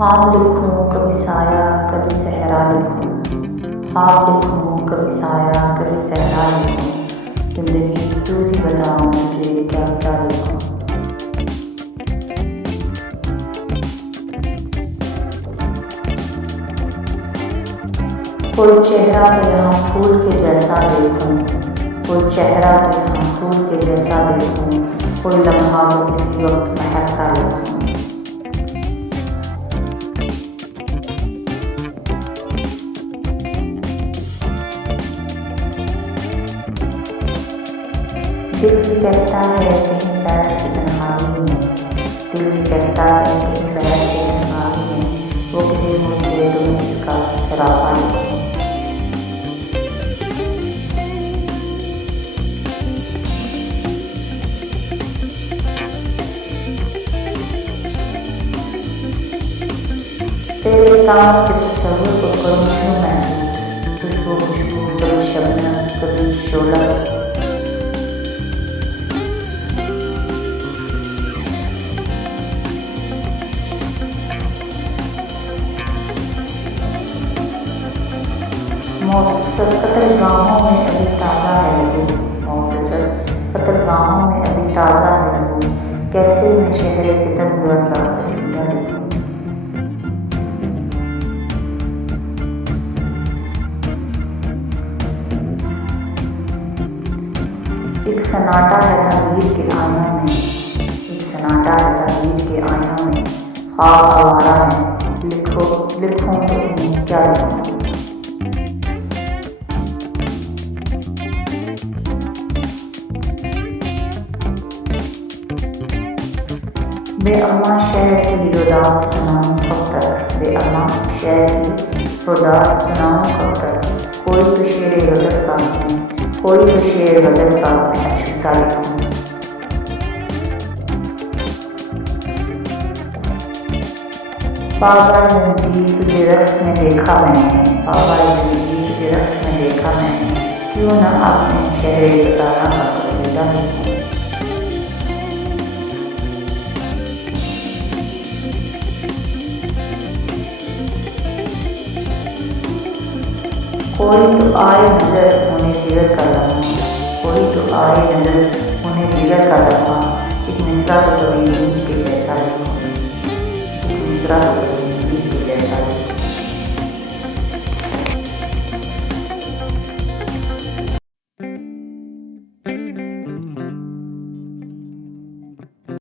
ख्वाब लिखूं कभी साया कभी सहरा लिखूं, ख्वाब लिखूं कभी साया कभी सहरा लिखूं, जिंदगी तू ही बता मुझे क्या क्या लिखूं। कोई चेहरा तो यहाँ फूल के जैसा देखूं, कोई चेहरा तो यहाँ फूल के जैसा देखूं, कोई लम्हा तो किसी वक्त महकता लिखूं। दिल ही कहता है कहीं बैठ के तन्हाई में, दिल ही कहता है कहीं बैठ के तन्हाई में, वो कहे मुझसे तुम्हें इसका सरापा लिखूं। तेरे काम के तस्वुर को करूँ क्यों मैं, खुशबू खुशबू कभी शबनम कभी शोला। मोहतसर कत्लगाहों में अभी ताज़ा है लहू, मोहतसर कत्लगाहों में अभी ताज़ा है लहू, कैसे मैं शहर सितमगर का कसीदा लिखूं। एक सन्नाटा है तकदीर के आईनों में, एक सन्नाटा है तकदीर के आईनों में, ख्वाब आवारा है लिखूं तो उन्हें क्या लिखूं। बेअम्मा शहर की रुदात सुनाऊं कब तक, बेअम्मा शहर की रुदात सुनाऊं कब तक, कोई तो शेर गज़ल का मैं, कोई तो शेर गज़ल का मैं अछूता लिखूं। बाबा जंजीर तुझे रक्स में देखा मैंने, बाबा जंजीर तुझे रक्स में देखा मैंने, क्यों न अपने शहर गुज़ारा का कसीदा लिखूं। कोई तो आए नजर उन्हें जिगर का लम्हा, कोई तो आए नजर उन्हें जिगर का लम्हा, एक मिसरा तो कभी नींद के जैसा लिखूं, एक मिसरा तो कभी नींद के जैसा लिखूं।